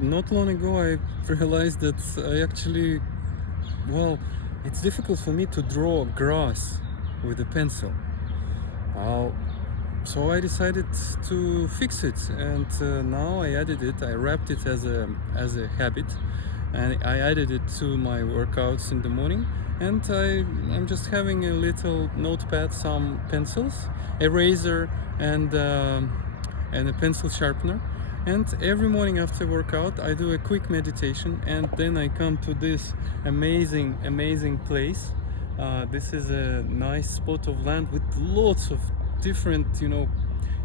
not long ago I realized that I actually, well, it's difficult for me to draw grass with a pencil. Uh, so I decided to fix it, and now I added it. I wrapped it as a habit, and I added it to my workouts in the morning. And I'm just having a little notepad, some pencils, eraser, and a pencil sharpener. And every morning after workout, I do a quick meditation, and then I come to this amazing place. This is a nice spot of land with lots of different,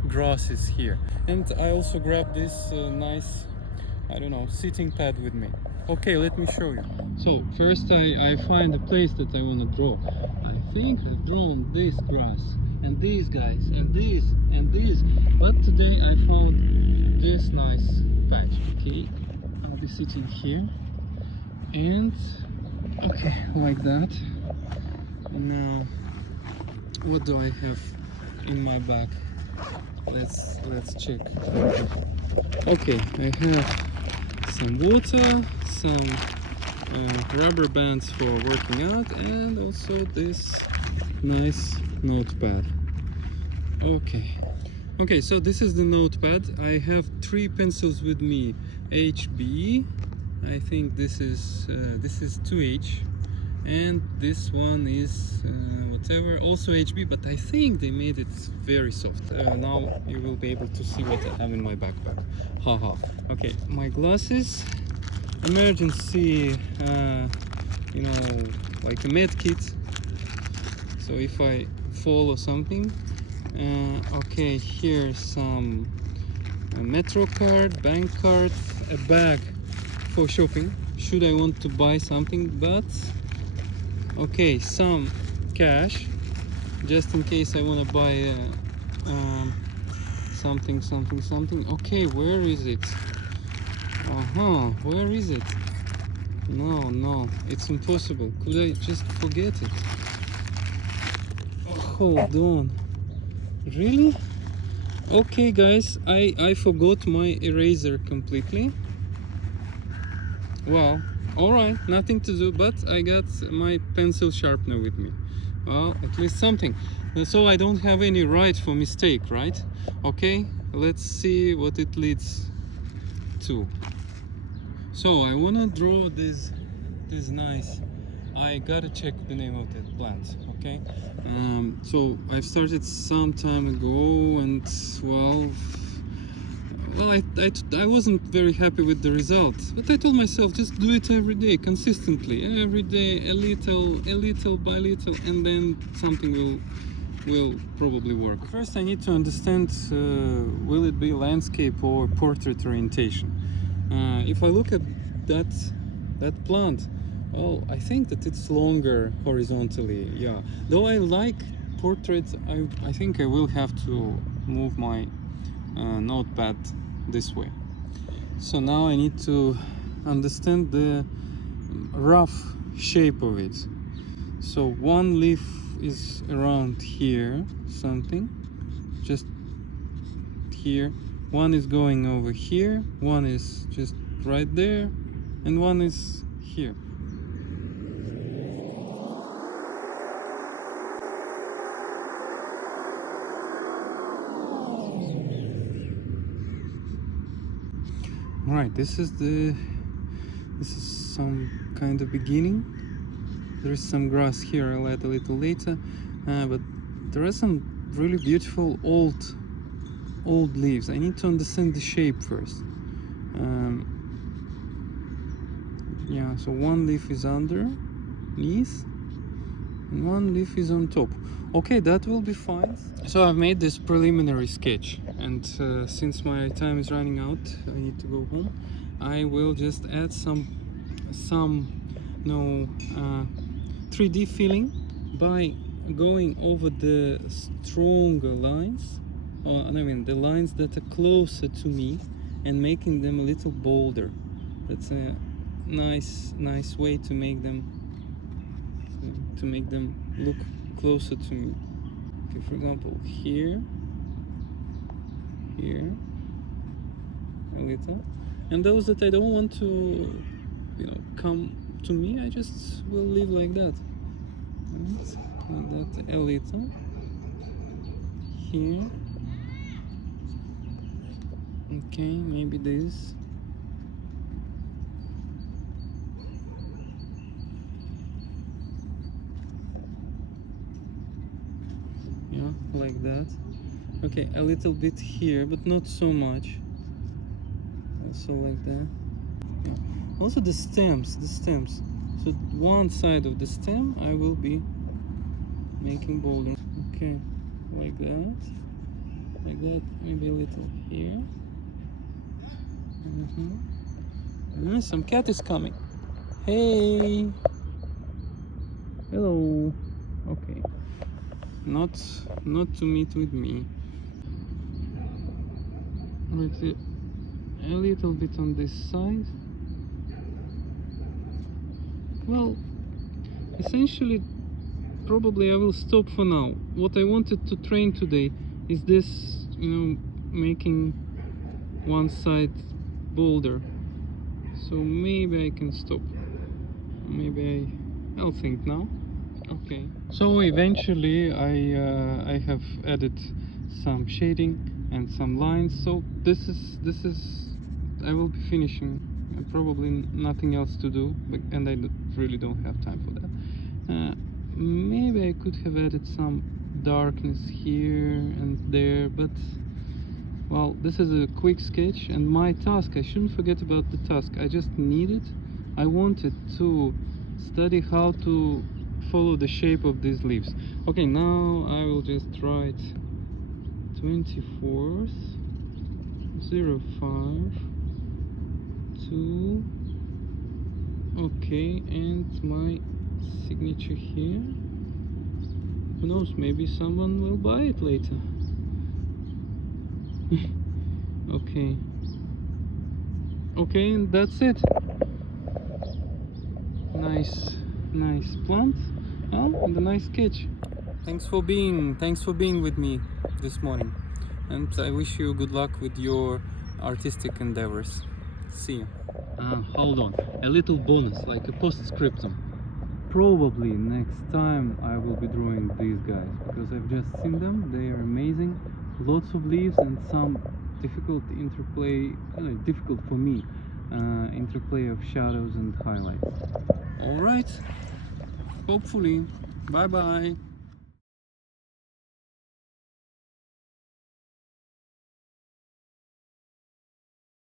grasses here. And I also grabbed this nice, I don't know, sitting pad with me. Okay, let me show you. So first I find a place that I want to draw. I think I've drawn this grass and these guys and this and this, but today I found this nice patch. Okay, I'll be sitting here and okay, like that. Now what do I have in my bag? Let's check. Okay, I have some water, some rubber bands for working out, and also this nice notepad. Okay, so this is the notepad. I have 3 pencils with me. HB, I think this is 2H, and this one is whatever, also HB, but I think they made it very soft. Now you will be able to see what I have in my backpack. Haha. Okay, my glasses, emergency, like a med kit, so if I fall or something. Okay, here's some metro card, bank card, a bag for shopping should I want to buy something, but okay, some cash just in case I want to buy something. Okay, where is it? Where is it? No, it's impossible. Could I just forget it? Hold on. Really? Okay guys, I forgot my eraser completely. Well, alright, nothing to do, but I got my pencil sharpener with me. Well, at least something. So I don't have any right for mistake, right? Okay, let's see what it leads to. So I wanna draw this nice, I gotta check the name of that plant, okay? So I've started some time ago, and I wasn't very happy with the result, but I told myself just do it every day, consistently, every day, a little by little, and then something will probably work. First I need to understand, will it be landscape or portrait orientation? If I look at that plant, well, I think that it's longer horizontally, yeah. Though I like portraits, I think I will have to move my notepad this way. So now I need to understand the rough shape of it. So one leaf is around here, something, just here. One is going over here, one is just right there, and one is here. Right, this is some kind of beginning. There is some grass here, I'll add a little later, but there are some really beautiful old leaves. I need to understand the shape first. Yeah, so one leaf is underneath and one leaf is on top. Okay, that will be fine. So I've made this preliminary sketch, and since my time is running out, I need to go home. I will just add some 3D feeling by going over the stronger lines, or I mean the lines that are closer to me, and making them a little bolder. That's a nice way to make them look closer to me. Okay, for example, here a little, and those that I don't want to, come to me, I just will leave like that. Right? Like that a little here. Okay, maybe this. Yeah, like that. Okay, a little bit here, but not so much. Also like that. Yeah. Also the stems. So one side of the stem I will be making boulders. Okay, like that. Like that, maybe a little here. Some cat is coming. Hey! Hello! Okay. Not to meet with me. Right, a little bit on this side. Well, essentially, probably I will stop for now. What I wanted to train today is this, making one side boulder. So maybe I can stop. Maybe I'll think now. Okay. So eventually I have added some shading and some lines. So this is I will be finishing. Probably nothing else to do, and I really don't have time for that. Maybe I could have added some darkness here and there, but well, this is a quick sketch, and my task, I shouldn't forget about the task. I wanted to study how to follow the shape of these leaves. Okay, now I will just write 24th 05 2. Okay, and my signature here. Who knows, maybe someone will buy it later. Okay. Okay, and that's it. Nice plant. And a nice sketch. Thanks for being with me this morning. And I wish you good luck with your artistic endeavors. See you. Hold on. A little bonus, like a postscriptum. Probably next time I will be drawing these guys, because I've just seen them. They are amazing. Lots of leaves and some difficult interplay, difficult for me, interplay of shadows and highlights. Alright, hopefully. Bye bye.